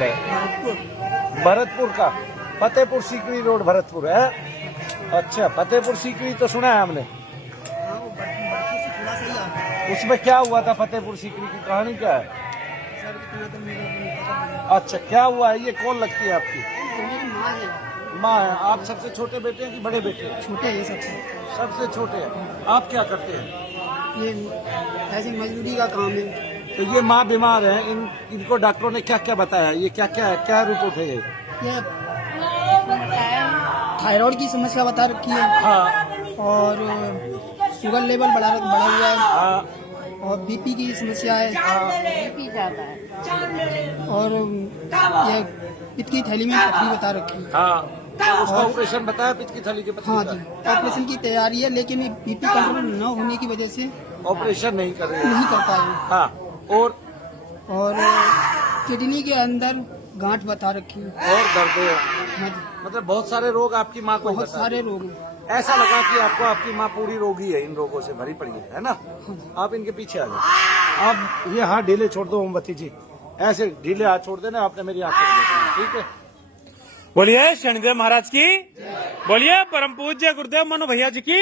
है? भरतपुर का। फतेहपुर सीकरी रोड भरतपुर है। अच्छा, फतेहपुर सीकरी तो सुना है हमने। उसमें क्या हुआ था फतेहपुर सीकरी की कहानी क्या है? अच्छा, क्या हुआ है? ये कौन लगती है आपकी? माँ है। आप सबसे छोटे बेटे हैं कि बड़े बेटे हैं? छोटे हैं सबसे छोटे हैं। आप क्या करते हैं? ये ऐसे मजदूरी का काम है। तो ये माँ बीमार है, इनको डॉक्टरों ने क्या क्या बताया? ये क्या क्या है? क्या रिपोर्ट है ये? थायराइड की समस्या बता रखी है। हाँ। और शुगर लेवल बढ़ा हुआ है। हाँ। और बीपी की समस्या है। बीपी ज्यादा है। और ये पित्त की थैली में पथरी बता रखी है। हाँ। उसका ऑपरेशन बताया पित्त की थैली के पथरी हाँ का? जी, ऑपरेशन की तैयारी है, लेकिन बीपी कंट्रोल न होने की वजह से ऑपरेशन नहीं कर रहे? नहीं कर पाए। हाँ। और किडनी के अंदर गांठ बता रखी है। और दर्द है? हाँ जी, मतलब बहुत सारे रोग आपकी माँ को ही बहुत बता सारे दिए। रोग हैं। ऐसा लगा कि आपकी माँ पूरी रोगी है, इन रोगों से भरी पड़ी है ना? आप इनके पीछे आ जाओ। आप ये हाथ ढीले छोड़ दो मोमबत्ती जी, ऐसे ढीले हाथ छोड़ देना। आपने मेरी आंखें, ठीक है? बोलिए शनिदेव महाराज की, बोलिए परम पूज्य गुरुदेव मनु भैया जी की।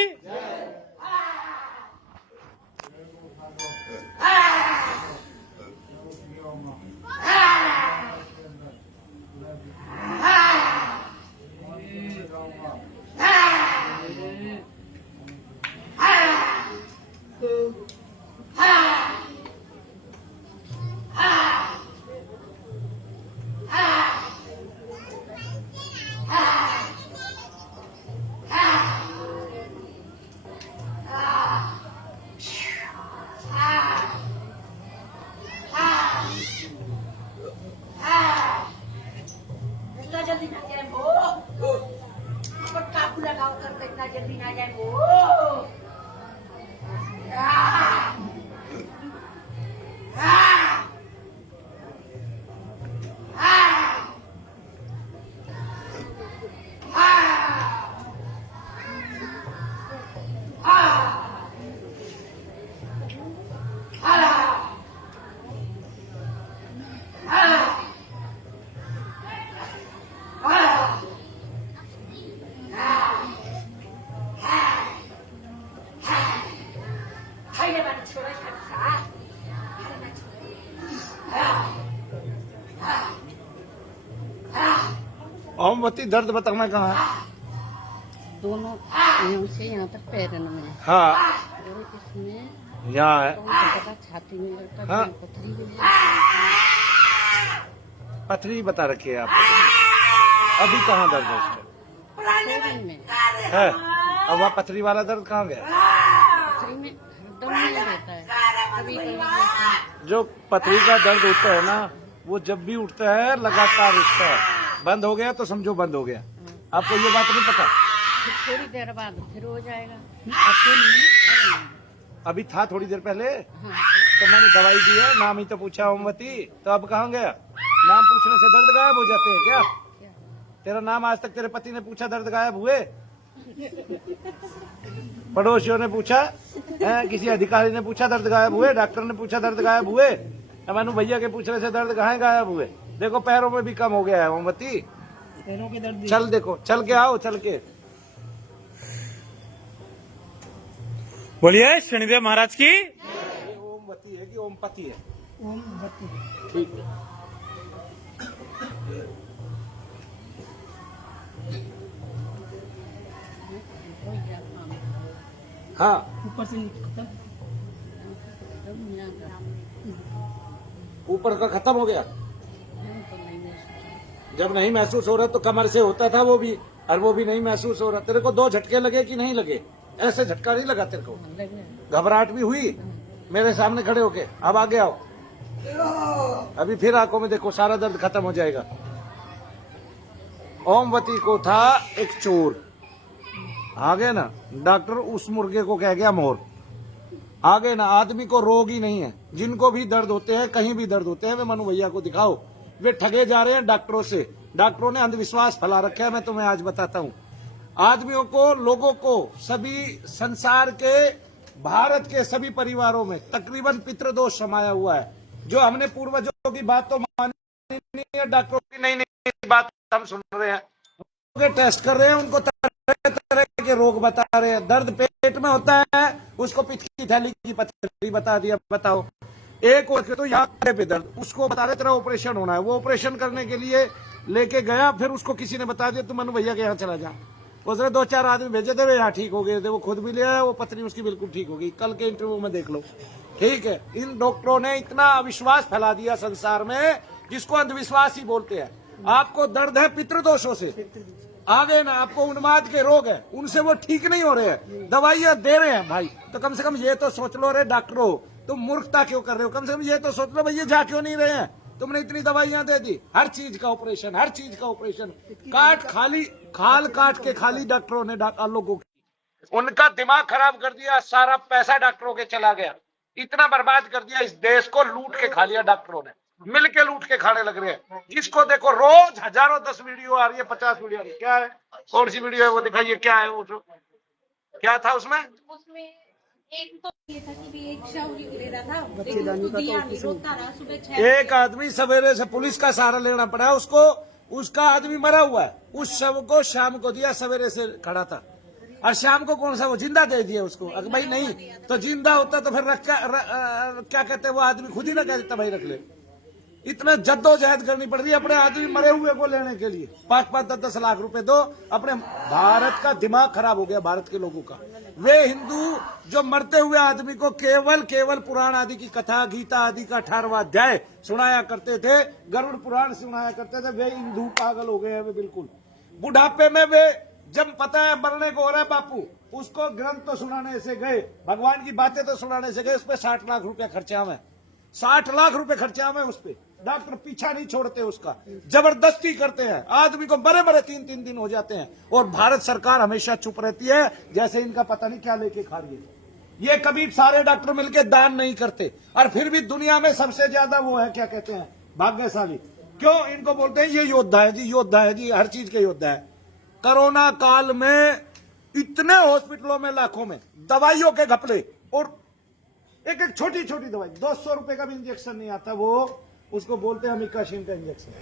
इतना जल्दी ना जाए वो, काबू लगाओ करके इतना जल्दी ना जाए वो। ओमवती, दर्द बताना कहाँ है? दोनों यहाँ से यहाँ तक पैरन में। हाँ, और इसमें यहाँ है। छाती में लगता हाँ। है, पथरी भी पथरी बता रखी है आपको। अभी कहाँ दर्द है पैरन में है? अब वहाँ पथरी वाला दर्द कहाँ गया? पथरी में हरदम नहीं रहता है, कभी कभी। जो पथरी का दर्द होता है ना, वो जब भी उठता है लगातार उठता है। बंद हो गया तो समझो बंद हो गया। आपको ये बात नहीं पता? फिर थोड़ी देर बाद फिर हो जाएगा। अभी था थोड़ी देर पहले, हाँ, तो मैंने दवाई दी है, नाम ही तो पूछा ओमवती, तो अब कहाँ गया? नाम पूछने से दर्द गायब हो जाते हैं क्या? तेरा नाम आज तक तेरे पति ने पूछा, दर्द गायब हुए? पड़ोसियों ने पूछा, किसी अधिकारी ने पूछा दर्द गायब हुए? डॉक्टर ने पूछा दर्द गायब हुए? मनु भैया के पूछने से दर्द कहाँ गायब हुए? देखो पैरों में भी कम हो गया है ओमवती। पैरों के दर्द चल देखो, चल के आओ, चल के। बोलिए शनिदेव महाराज की। ये ओमवती है कि ओमपति है? ओमवती। ठीक है। हाँ, ऊपर से खत्म। ऊपर का खत्म हो गया। जब नहीं महसूस हो रहा तो कमर से होता था वो भी, और वो भी नहीं महसूस हो रहा। तेरे को 2 झटके लगे कि नहीं लगे? ऐसे झटका नहीं लगा तेरे को? घबराहट भी हुई मेरे सामने खड़े होके? अब आगे आओ, अभी फिर आंखों में देखो, सारा दर्द खत्म हो जाएगा। ओमवती को था एक चोर, आ गए ना डॉक्टर, उस मुर्गे को कह गया मोर। आ गए ना, आदमी को रोग ही नहीं है। जिनको भी दर्द होते हैं, कहीं भी दर्द होते हैं, वे मनु भैया को दिखाओ। वे ठगे जा रहे हैं डॉक्टरों से। डॉक्टरों ने अंधविश्वास फैला रखा है, मैं तुम्हें आज बताता हूँ। आदमियों को, लोगों को, सभी संसार के, भारत के सभी परिवारों में तकरीबन पितृदोष समाया हुआ है। जो हमने पूर्वजों की बात तो मानी नहीं है डॉक्टरों की नई नई बात हम सुन रहे हैं, के टेस्ट कर रहे हैं, उनको तरह तरह के रोग बता रहे हैं। दर्द पेट में होता है, उसको पित्त की थैली की पथरी बता दिया। बताओ, एक तो यहाँ पे दर्द, उसको बता रहे तेरा ऑपरेशन होना है। वो ऑपरेशन करने के लिए लेके गया, फिर उसको किसी ने बता दिया तुम मनु भैया के यहाँ चला जा। उसने 2-4 आदमी भेजे थे, वे यहाँ ठीक हो गए थे। वो खुद भी ले आया, वो पथरी उसकी बिल्कुल ठीक हो गई। कल के इंटरव्यू में देख लो। ठीक है, इन डॉक्टरों ने इतना अविश्वास फैला दिया संसार में, जिसको अंधविश्वास ही बोलते हैं। आपको दर्द है पितृदोषों से, आगे ना आपको उन्माद के रोग है, उनसे वो ठीक नहीं हो रहे हैं, दवाइयां दे रहे हैं भाई। तो कम से कम ये तो सोच लो रे डॉक्टरों, तुम मूर्खता क्यों कर रहे हो? कम से कम ये तो सोच लो भैया जा क्यों नहीं रहे हैं? तुमने इतनी दवाइयां दे दी, हर चीज का ऑपरेशन, हर चीज का ऑपरेशन, खाल काट के खाली डॉक्टरों ने लोगों की, उनका दिमाग खराब कर दिया। सारा पैसा डॉक्टरों के चला गया, इतना बर्बाद कर दिया। इस देश को लूट के खा लिया डॉक्टरों ने, मिल के लूट के खाने लग रहे हैं। जिसको देखो रोज हजारों 10 वीडियो आ रही है, 50 वीडियो आ रही है। क्या है, कौन सी वीडियो है वो दिखाइए, क्या है वो? क्या था उसमें? एक तो ये था कि भी एक शव ले रहा था, लेकिन उसको दिया नहीं, रोता रहा। सुबह 6 एक आदमी सवेरे से पुलिस का सहारा लेना पड़ा उसको, उसका आदमी मरा हुआ है, उस शव को शाम को दिया, सवेरे से खड़ा था, और शाम को कौन सा वो जिंदा दे दिया उसको। अगर भाई नहीं तो जिंदा होता तो फिर क्या कहते वो आदमी खुद ही ना कह देता भाई रख ले। इतना जद्दोजहद करनी पड़ रही है अपने आदमी मरे हुए को लेने के लिए। 5-5, 10-10 लाख रुपए दो। अपने भारत का दिमाग खराब हो गया, भारत के लोगों का। वे हिंदू जो मरते हुए आदमी को केवल पुराण आदि की कथा, गीता आदि का 18वां अध्याय सुनाया करते थे, गरुड़ पुराण सुनाया करते थे, वे हिंदू पागल हो गए हैं। वे बिल्कुल बुढ़ापे में वे जब पता है मरने को हो रहा है बापू, उसको ग्रंथ तो सुनाने से गए, भगवान की बातें तो सुनाने से गए, उस पर 60 लाख रुपया खर्चा हुआ, 60 लाख रुपए खर्चा हुआ उस पर। डॉक्टर पीछा नहीं छोड़ते उसका, जबरदस्ती करते हैं। आदमी को बड़े 3-3 दिन हो जाते हैं, और भारत सरकार हमेशा चुप रहती है, जैसे इनका पता नहीं क्या लेके खा रही है। ये कभी सारे डॉक्टर मिलकर दान नहीं करते, और फिर भी दुनिया में सबसे ज्यादा वो है, क्या कहते हैं, भाग्यशाली। क्यों इनको बोलते हैं ये योद्धा है जी, योद्धा है जी, हर चीज के योद्धा है। कोरोना काल में इतने हॉस्पिटलों में लाखों में दवाइयों के घपले, और एक छोटी छोटी दवाई 200 रुपए का भी इंजेक्शन नहीं आता, वो उसको बोलते हैं अमिकाशीन का इंजेक्शन।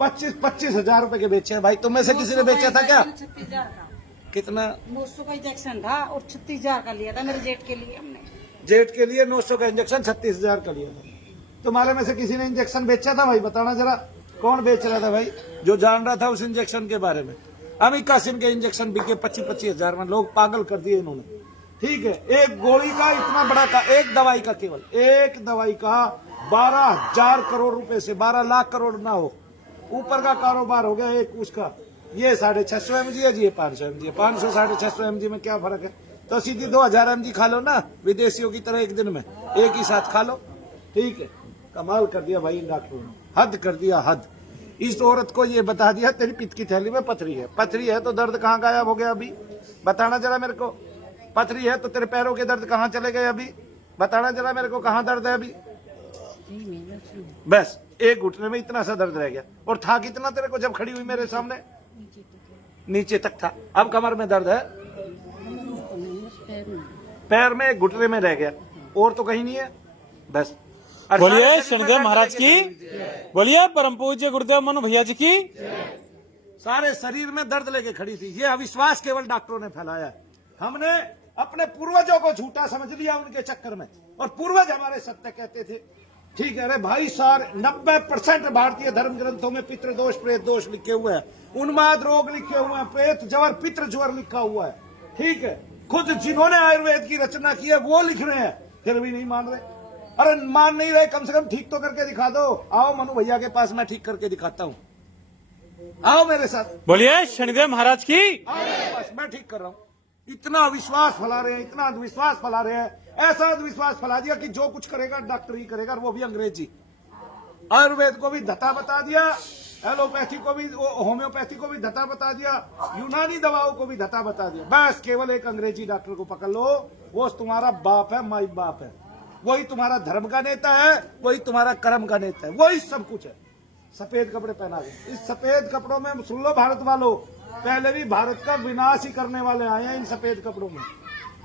25 हजार रुपए के बेचे हैं भाई। तुम में से किसी ने बेचा था क्या? 36,000 का। कितना? 900 का इंजेक्शन था, और 36,000 का लिया था मेरे जेठ के लिए। हमने जेठ के लिए 900 का इंजेक्शन 36,000 का लिया था। तुम्हारे में से किसी ने इंजेक्शन बेचा था भाई? बताना जरा, कौन बेच रहा था भाई, जो जान रहा था उस इंजेक्शन के बारे में? अमिकाशीन के इंजेक्शन बिके 25-25 हजार में, लोग पागल कर दिए इन्होंने। ठीक है, एक गोली का इतना बड़ा का, एक दवाई का, केवल एक दवाई का 12,000 करोड़ रुपए से 12 लाख करोड़ ना हो ऊपर का कारोबार हो गया एक उसका। ये 650 mg है जी, ये 500 mg है। 500 650 mg में क्या फर्क है? तो सीधी 2000 mg खा लो ना, विदेशियों की तरह एक दिन में एक ही साथ खा लो। ठीक है, कमाल कर दिया भाई इन डॉक्टरों ने, हद कर दिया, हद। इस औरत को ये बता दिया तेरी पित्त की थैली में पथरी है। पथरी है तो दर्द कहाँ गायब हो गया अभी? बताना जरा मेरे को। पथरी है तो तेरे पैरों के दर्द कहाँ चले गए अभी? बताना जरा मेरे को, कहाँ दर्द है अभी? बस एक घुटने में इतना सा दर्द रह गया। और था कितना तेरे को जब खड़ी हुई मेरे सामने? नीचे तक था। अब कमर में दर्द है, पैर में, एक घुटने में रह गया, और तो कहीं नहीं है। बस बोलिए शनिदेव महाराज की, बोलिए परम पूज्य गुरुदेव मनु भैया जी की। सारे शरीर में दर्द लेके खड़ी थी। ये अविश्वास केवल डॉक्टरों ने फैलाया। हमने अपने पूर्वजों को झूठा समझ लिया उनके चक्कर में, और पूर्वज हमारे सत्य कहते थे। ठीक है, अरे भाई सार 90% भारतीय धर्म ग्रंथों में पितृदोष प्रेत दोष लिखे हुए हैं, उन्माद रोग लिखे हुए हैं, प्रेत ज्वर पितृ ज्वर लिखा हुआ है। ठीक है, खुद जिन्होंने आयुर्वेद की रचना की है वो लिख रहे हैं, फिर भी नहीं मान रहे। अरे मान नहीं रहे, कम से कम ठीक तो करके दिखा दो। आओ मनु भैया के पास, मैं ठीक करके दिखाता हूँ, आओ मेरे साथ। बोलिए शनिदेव महाराज की। आओ मेरे पास, मैं ठीक कर रहा हूँ। इतना विश्वास फैला रहे हैं, इतना अंधविश्वास फैला रहे हैं, ऐसा अंधविश्वास फैला दिया कि जो कुछ करेगा डॉक्टर ही करेगा, वो भी अंग्रेजी। आयुर्वेद को भी धता बता दिया, एलोपैथी को भी, होम्योपैथी को भी धता बता दिया, यूनानी दवाओं को भी धता बता दिया। बस केवल एक अंग्रेजी डॉक्टर को पकड़ लो, वो तुम्हारा बाप है, माई बाप है, वही तुम्हारा धर्म का नेता है, वही तुम्हारा कर्म का नेता है, वही सब कुछ है। सफेद कपड़े पहना दे। इस सफेद कपड़ों में सुन लो भारत वालों, पहले भी भारत का विनाश ही करने वाले आए हैं इन सफेद कपड़ों में।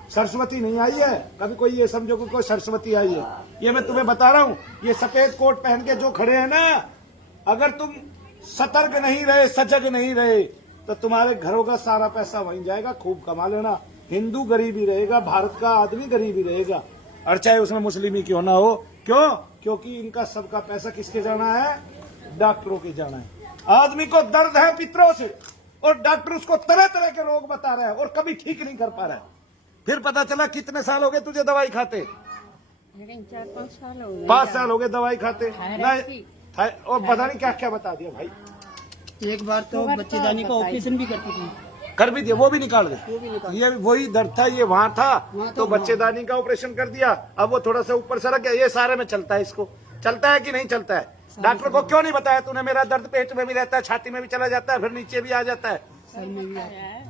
सरस्वती नहीं आई है, कभी कोई ये समझो कि कोई सरस्वती आई है। ये मैं तुम्हें बता रहा हूँ, ये सफेद कोट पहन के जो खड़े हैं ना, अगर तुम सतर्क नहीं रहे, सजग नहीं रहे, तो तुम्हारे घरों का सारा पैसा वहीं जाएगा। खूब कमा लेना। हिंदू गरीब ही रहेगा, भारत का आदमी गरीब ही रहेगा, और चाहे उसमें मुस्लिम ही क्यों ना हो। क्यों? क्योंकि इनका सबका पैसा किसके जाना है? डॉक्टरों के जाना है। आदमी को दर्द है पितरों से, और डॉक्टर उसको तरह तरह के रोग बता रहा है और कभी ठीक नहीं कर पा रहा है। फिर पता चला कितने साल हो गए तुझे दवाई खाते? 4-5 साल हो गए। 5 साल हो गए दवाई खाते थायराइड नहीं? और पता नहीं क्या क्या बता दिया भाई। एक बार तो बच्चेदानी का ऑपरेशन भी कर चुकी, कर भी दिया, वो भी निकाल दे। वो भी निकाल। ये वही दर्द था, ये वहां था, वहाँ तो था, बच्चेदानी का ऑपरेशन कर दिया। अब वो थोड़ा सा ऊपर सरक गया। ये सारे में चलता है, इसको चलता है कि नहीं चलता है? डॉक्टर को क्यों नहीं बताया तूने? मेरा दर्द पेट में भी रहता है, छाती में भी चला जाता है, फिर नीचे भी आ जाता है। सर में भी आता है।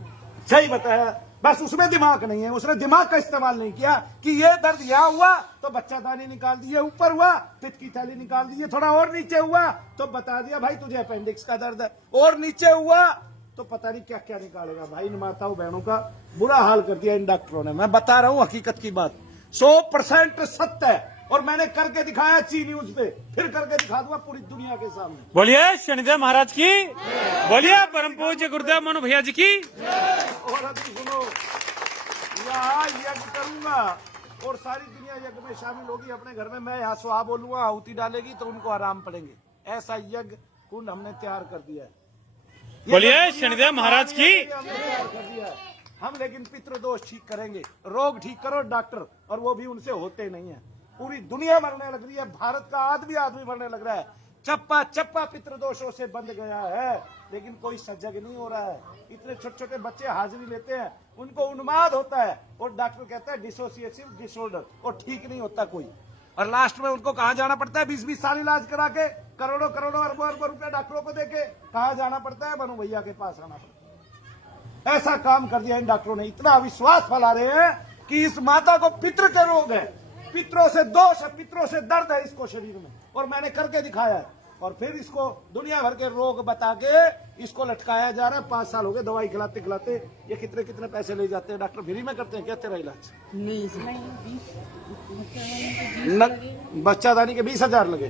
सही बताया, बस उसमें दिमाग नहीं है। उसने दिमाग का इस्तेमाल नहीं किया कि ये दर्द यहाँ हुआ तो बच्चादानी निकाल दी, ऊपर हुआ पित्त की थैली निकाल दी, थोड़ा और नीचे हुआ तो बता दिया भाई तुझे अपेंडिक्स का दर्द है, और नीचे हुआ तो पता नहीं क्या क्या निकालेगा। भाई इन माताओं बहनों का बुरा हाल कर दिया इन डॉक्टरों ने। मैं बता रहा हूँ हकीकत की बात, 100% सत्य है, और मैंने करके दिखाया ची न्यूज पे, फिर करके दिखा दूंगा पूरी दुनिया के सामने। बोलिए शनिदेव महाराज की, बोलिए परम पूज्य गुरुदेव मनु भैया जी की। और अभी सुनो, यहाँ यज्ञ करूंगा और सारी दुनिया यज्ञ में शामिल होगी। अपने घर में मैं यहाँ सुहा बोलूंगा, आहुति डालेगी तो उनको आराम पड़ेंगे। ऐसा यज्ञ कुंड हमने तैयार कर दिया है। बोलिए शनिदेव महाराज की। हमने तैयार कर दिया है। हम लेकिन पितृदोष ठीक करेंगे। रोग ठीक करो डॉक्टर, और वो भी उनसे होते नहीं है। पूरी दुनिया मरने लग रही है, भारत का आदमी मरने लग रहा है। चप्पा चप्पा पितृदोषों से बंध गया है, लेकिन कोई सजग नहीं हो रहा है। इतने छोटे छोटे बच्चे हाजिरी लेते हैं, उनको उन्माद होता है, और डॉक्टर कहता है डिसोसिएटिव डिसऑर्डर, और ठीक नहीं होता कोई। और लास्ट में उनको कहाँ जाना पड़ता है? 20-20 साल इलाज करा के, करोड़ों करोड़ों अरबों अरबों रुपया डॉक्टरों को देके कहाँ जाना पड़ता है? मनु भैया के पास आना पड़ता है। ऐसा काम कर दिया इन डॉक्टरों ने। इतना अविश्वास फैला रहे हैं कि इस माता को पितृ के रोग है, पितरों से दोष है, पितरों से दर्द है इसको शरीर में, और मैंने करके दिखाया है। और फिर इसको दुनिया भर के रोग बता के इसको लटकाया जा रहा है। 5 साल हो गए दवाई खिलाते खिलाते। ये कितने कितने पैसे ले जाते हैं डॉक्टर? फ्री में करते हैं क्या तेरा इलाज? नहीं सर, बच्चादानी के 20,000 लगे?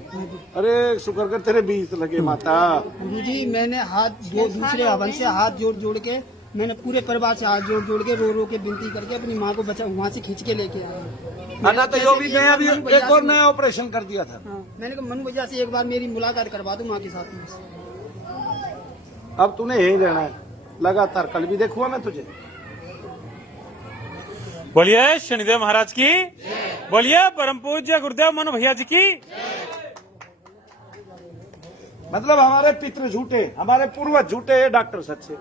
अरे शुक्र कर तेरे 20 लगे माता। जी मैंने हाथ दूसरे हवन से हाथ जोड़ जोड़ के, मैंने पूरे परिवार से हाथ जोड़ जोड़ के रो रो के विनती करके अपनी माँ को बचा वहाँ से खींच के लेके आया। अच्छा, तो यो भी नया भी एक और नया ऑपरेशन कर दिया था। हाँ, मैंने कहा मनु भैया से एक बार मेरी मुलाकात करवा दूं माँ के साथ में। अब तूने यही रहना है लगातार, कल भी देखूंगा मैं तुझे। बोलिए शनिदेव महाराज की, बोलिए परम पूज्य गुरुदेव मनु भैया जी की। मतलब हमारे पितृ झूठे, हमारे पूर्वज झूठे, डॉक्टर सच्चे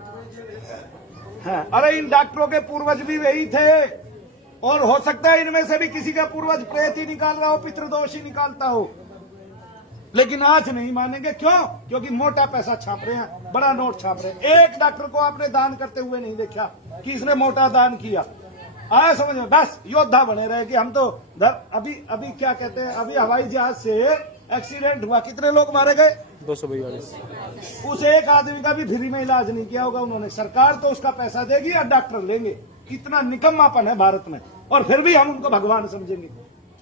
हैं। अरे इन डॉक्टरों के पूर्वज भी वही थे, और हो सकता है इनमें से भी किसी का पूर्वज प्रेत ही निकाल रहा हो, पितृदोष ही निकालता हो। लेकिन आज नहीं मानेंगे। क्यों? क्योंकि मोटा पैसा छाप रहे हैं, बड़ा नोट छाप रहे हैं। एक डॉक्टर को आपने दान करते हुए नहीं देखा कि इसने मोटा दान किया। आया समझ में? बस योद्धा बने रहे कि हम तो अभी क्या कहते हैं, अभी हवाई जहाज से एक्सीडेंट हुआ, कितने लोग मारे गए? 242। उस एक आदमी का भी फ्री में इलाज नहीं किया होगा उन्होंने। सरकार तो उसका पैसा देगी और डॉक्टर लेंगे। कितना निकम्मापन है भारत में, और फिर भी हम उनको भगवान समझेंगे।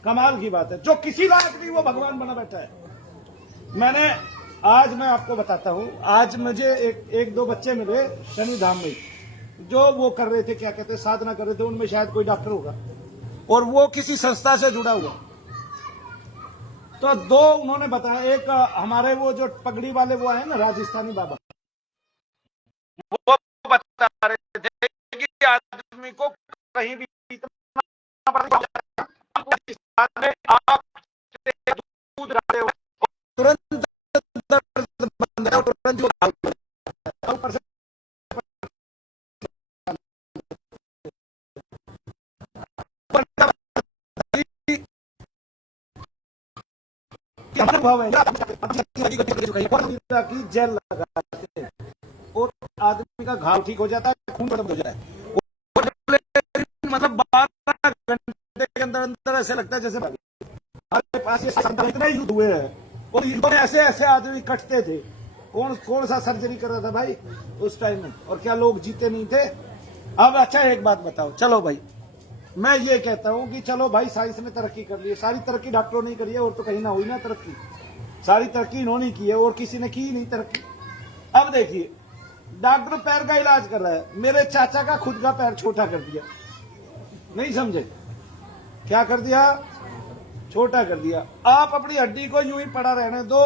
कमाल की बात है। जो किसी लायक नहीं वो भगवान बना बैठा है। आज मैं आपको बताता हूँ, आज मुझे एक दो बच्चे मिले शनि धाम में, जो वो कर रहे थे, क्या कहते हैं, साधना कर रहे थे। उनमें शायद कोई डॉक्टर होगा, और वो किसी संस्था से जुड़ा हुआ। तो 2 उन्होंने बताया। एक हमारे वो जो पगड़ी वाले वो है ना, राजस्थानी बाबा, वो बता रहे थे कि आदमी को कहीं भी इतना आप दूध डालते हो तुरंत दर्द बंद है, तुरंत ऊपर से अनुभव है की जेल लगाते हैं और आदमी का घाव ठीक हो जाता है, खून खत्म हो जाता है। मतलब 12 घंटे के अंदर अंदर ऐसे लगता है जैसे हमारे पास ये इतने युद्ध हुए हैं, और युद्धों में ऐसे ऐसे आदमी कटते थे। कौन सा सर्जरी कर रहा था भाई उस टाइम में, और क्या लोग जीते नहीं थे? अब अच्छा एक बात बताओ, चलो भाई मैं ये कहता हूं कि चलो भाई साइंस ने तरक्की कर ली है, सारी तरक्की डॉक्टरों ने करी है, और तो कहीं ना हुई ना तरक्की। सारी तरक्की इन्होंने की है और किसी ने की नहीं तरक्की। अब देखिए डॉक्टर पैर का इलाज कर रहा है, मेरे चाचा का खुद का पैर छोटा कर दिया, नहीं समझे? क्या कर दिया? छोटा कर दिया। आप अपनी हड्डी को यूं ही पड़ा रहने दो,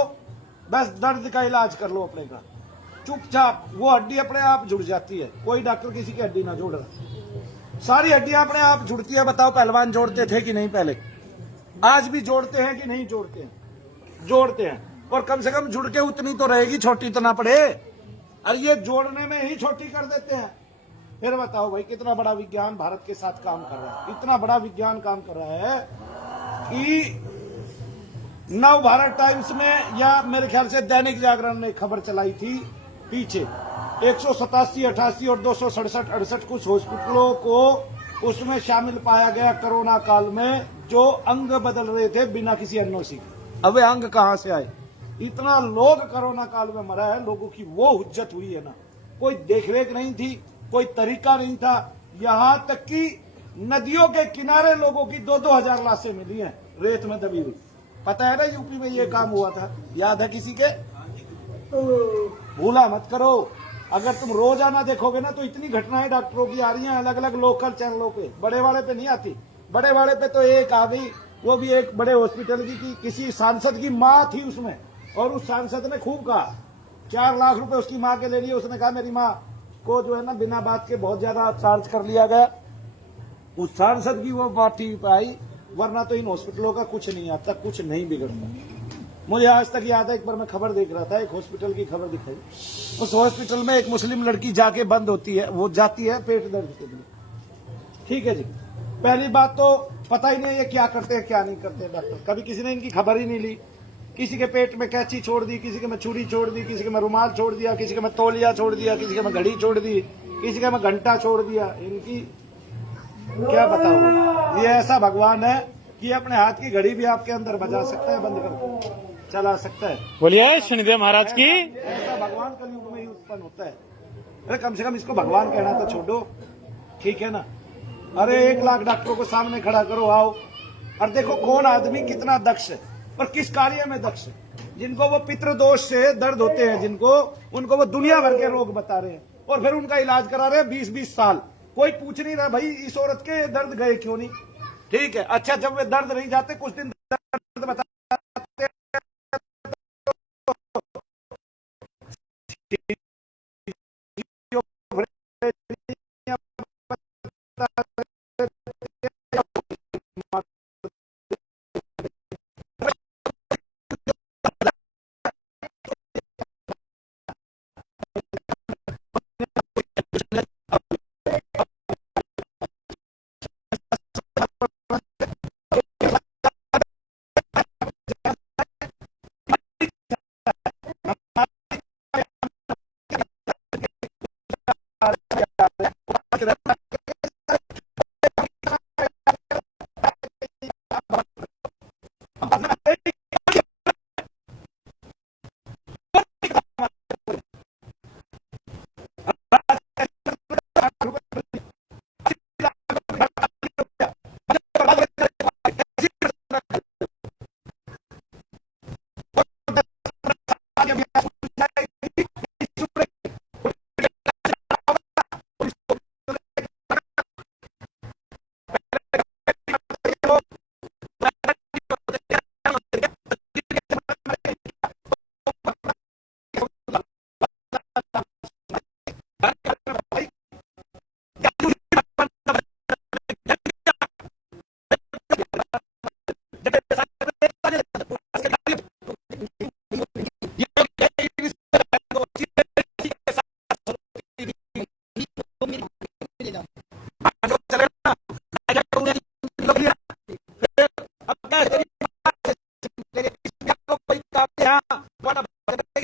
बस दर्द का इलाज कर लो अपने का, चुपचाप वो हड्डी अपने आप जुड़ जाती है। कोई डॉक्टर किसी की हड्डी ना जोड़ रहा, सारी हड्डियां अपने आप जुड़ती है। बताओ पहलवान जोड़ते थे कि नहीं पहले? आज भी जोड़ते हैं कि नहीं जोड़ते हैं? जोड़ते हैं, और कम से कम जुड़ के उतनी तो रहेगी, छोटी तो ना पड़े। और ये जोड़ने में ही छोटी कर देते हैं। फिर बताओ भाई कितना बड़ा विज्ञान भारत के साथ काम कर रहा है, इतना बड़ा विज्ञान काम कर रहा है कि नव भारत टाइम्स में या मेरे ख्याल से दैनिक जागरण ने खबर चलाई थी पीछे, 187, 88 और 267, 68 कुछ हॉस्पिटलों को उसमें शामिल पाया गया कोरोना काल में, जो अंग बदल रहे थे बिना किसी एनओसी के। अब वे अंग कहां से आए? इतना लोग कोरोना काल में मरा है, लोगों की वो हुज्जत हुई है ना, कोई देखरेख नहीं थी, कोई तरीका नहीं था। यहां तक कि नदियों के किनारे लोगों की 2-2 हजार लाशें मिली हैं रेत में दबी हुई। पता है ना यूपी में ये काम हुआ था, याद है किसी के? भूला मत करो। अगर तुम रोजाना देखोगे ना तो इतनी घटनाएं डॉक्टरों की आ रही हैं अलग अलग लोकल चैनलों पे, बड़े वाले पे नहीं आती। बड़े वाले पे तो एक आ गई, वो भी एक बड़े हॉस्पिटल की किसी सांसद की माँ थी उसमें, और उस सांसद ने खूब कहा, 4 लाख रुपए उसकी माँ के ले लिए। उसने कहा मेरी माँ को जो है ना बिना बात के बहुत ज्यादा चार्ज कर लिया गया। उस सांसद की वो बात ठीक आई, वरना तो इन हॉस्पिटलों का कुछ नहीं आता, कुछ नहीं बिगड़ता। मुझे आज तक याद है, एक बार मैं खबर देख रहा था, एक हॉस्पिटल की खबर दिखाई, उस हॉस्पिटल में एक मुस्लिम लड़की जाके बंद होती है, वो जाती है पेट दर्द के लिए। ठीक है जी, पहली बात तो पता ही नहीं है क्या करते हैं क्या नहीं करते हैं डॉक्टर, कभी किसी ने इनकी खबर ही नहीं ली। किसी के पेट में कैंची छोड़ दी, किसी के में छुरी छोड़ दी, किसी के में रुमाल छोड़ दिया, किसी के में तौलिया छोड़ दिया, किसी के में घड़ी छोड़ दी, किसी के में घंटा छोड़ दिया। इनकी क्या बताओ, ये ऐसा भगवान है कि अपने हाथ की घड़ी भी आपके अंदर बजा सकता है, बंद करके चला सकता है। बोलिए शनिदेव महाराज की। ऐसा भगवान कलयुग में ही उत्पन्न होता है। अरे कम से कम इसको भगवान कहना तो छोड़ो, ठीक है ना? अरे 1 लाख डॉक्टरों को सामने खड़ा करो, आओ और देखो कौन आदमी कितना दक्ष है और किस कार्य में दक्ष है। जिनको वो पितृदोष से दर्द होते हैं, जिनको, उनको वो दुनिया भर के रोग बता रहे हैं और फिर उनका इलाज करा रहे हैं 20-20 साल। कोई पूछ नहीं रहा भाई इस औरत के दर्द गए क्यों नहीं। ठीक है, अच्छा जब वे दर्द नहीं जाते, कुछ दिन दर्द बताते,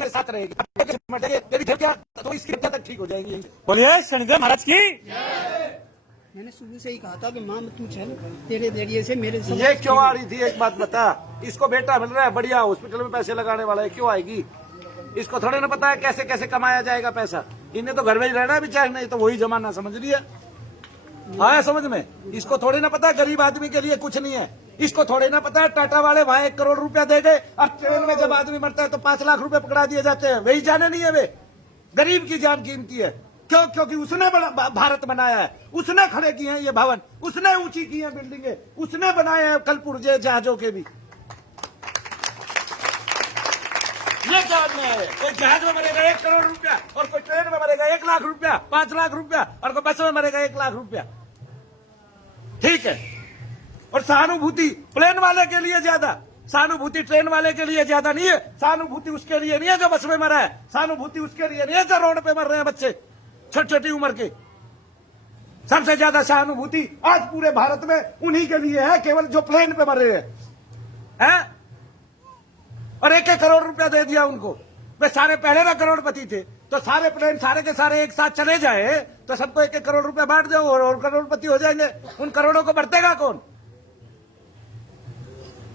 साथ रहेगी तो इसकी तक ठीक हो जाएंगी। बोलिए शनिदेव महाराज की। मैंने शुरू से ही कहा था कि माँ तू चल, तेरे जरिए से मेरे ये क्यों आ रही थी? एक बात बता, इसको बेटा मिल रहा है बढ़िया हॉस्पिटल में पैसे लगाने वाला है, क्यों आएगी? इसको थोड़े ना पता है कैसे कैसे कमाया जाएगा पैसा। इन्हें तो घर में ही रहना है बेचारे, नहीं तो वही जमाना समझ रही है। आया समझ में? इसको थोड़ी ना पता है गरीब आदमी के लिए कुछ नहीं है, इसको थोड़े ना पता है टाटा वाले वहां 1 करोड़ रुपया दे गए, अब ट्रेन में जब आदमी मरता है तो 5 लाख रुपए पकड़ा दिए जाते हैं। वही जाने नहीं है वे, गरीब की जान कीमती है। क्यों? क्योंकि उसने भारत बनाया है, उसने खड़े किए हैं ये भवन, उसने ऊंची की है बिल्डिंगें, उसने बनाए हैं कल पुर्जे जहाजों के भी। ये क्या अन्याय है? कोई जहाज में मरेगा 1 करोड़ रुपया और कोई ट्रेन में मरेगा 1 लाख रुपया, 5 लाख रुपया, और कोई बस में मरेगा 1 लाख रुपया। ठीक है। और सहानुभूति प्लेन वाले के लिए ज्यादा, सहानुभूति ट्रेन वाले के लिए ज्यादा नहीं है। सहानुभूति उसके लिए नहीं है जो बस में मरा है, सहानुभूति उसके लिए नहीं है जो रोड पे मर रहे हैं बच्चे छोटी छोटी उम्र के। सबसे ज्यादा सहानुभूति आज पूरे भारत में उन्हीं के लिए है, केवल जो प्लेन पे मर रहे हैं। और 1-1 करोड़ रुपया दे दिया उनको। वे सारे पहले ना करोड़पति थे, तो सारे प्लेन सारे के सारे एक साथ चले जाए तो सबको 1-1 करोड़ रुपया बांट दो और करोड़पति हो जाएंगे। उन करोड़ों को बरतेगा कौन?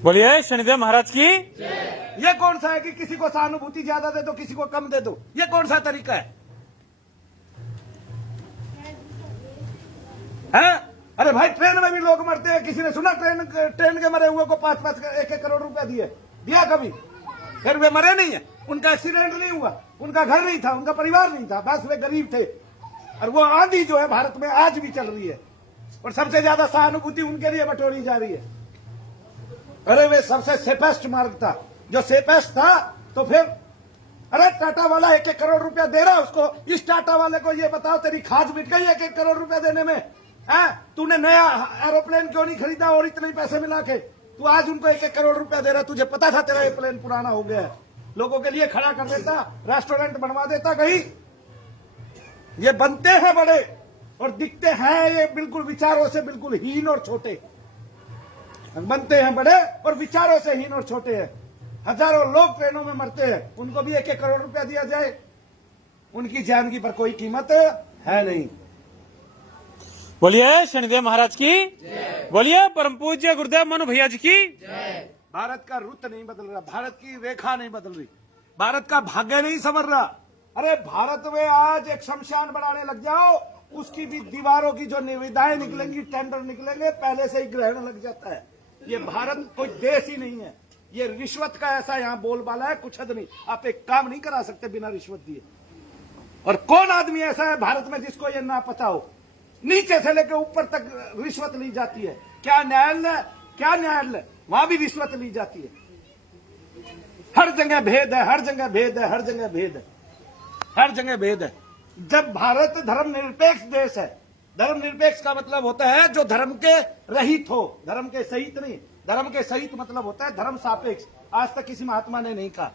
बोलिए शनिदेव महाराज की। ये कौन सा है कि किसी को सहानुभूति ज्यादा दे दो, किसी को कम दे दो? ये कौन सा तरीका है? अरे भाई ट्रेन में भी लोग मरते हैं। किसी ने सुना ट्रेन के मरे हुए को 5-5 1-1 करोड़ रुपया दिया कभी? फिर वे मरे नहीं है, उनका एक्सीडेंट नहीं हुआ, उनका घर नहीं था, उनका परिवार नहीं था, बस वे गरीब थे। और वो आंधी जो है भारत में आज भी चल रही है और सबसे ज्यादा सहानुभूति उनके लिए बटोरी जा रही है। अरे वे सबसे सेफेस्ट मार्ग था, जो सेफेस्ट था। तो फिर अरे टाटा वाला 1-1 करोड़ रुपया दे रहा है उसको, इस टाटा वाले को ये बताओ तेरी खाज मिट गई 1-1 करोड़ रुपया देने में? तूने नया एरोप्लेन क्यों नहीं खरीदा और इतने पैसे मिला के तू आज उनको 1-1 करोड़ रुपया दे रहा? तुझे पता था तेरा एरोप्लेन पुराना हो गया है, लोगों के लिए खड़ा कर देता, रेस्टोरेंट बनवा देता कहीं। ये बनते हैं बड़े और दिखते हैं ये बिल्कुल विचारों से बिल्कुल हीन और छोटे। बनते हैं बड़े और विचारों से हीन और छोटे हैं। हजारों लोग ट्रेनों में मरते हैं, उनको भी 1-1 करोड़ रुपया दिया जाए? उनकी जान की पर कोई कीमत है नहीं। बोलिए शनिदेव महाराज की। बोलिए परम पूज्य गुरुदेव मनु भैया जी की। भारत का रुत नहीं बदल रहा, भारत की रेखा नहीं बदल रही, भारत का भाग्य नहीं संवर रहा। अरे भारत में आज एक शमशान बनाने लग जाओ, उसकी भी दीवारों की जो निविदाएं निकलेंगी, टेंडर निकलेंगे, पहले से ही ग्रहण लग जाता है। ये भारत कोई देश ही नहीं है, ये रिश्वत का ऐसा यहाँ बोलबाला है, कुछ हद नहीं। आप एक काम नहीं करा सकते बिना रिश्वत दिए। और कौन आदमी ऐसा है भारत में जिसको ये ना पता हो? नीचे से लेकर ऊपर तक रिश्वत ली जाती है। क्या न्यायालय वहां भी रिश्वत ली जाती है। हर जगह भेद है, हर जगह भेद है, हर जगह भेद है, हर जगह भेद है। जब भारत धर्मनिरपेक्ष देश है, धर्मनिरपेक्ष का मतलब होता है जो धर्म के रहित हो, धर्म के सहित नहीं। धर्म के सहित मतलब होता है धर्म सापेक्ष। आज तक किसी महात्मा ने नहीं कहा।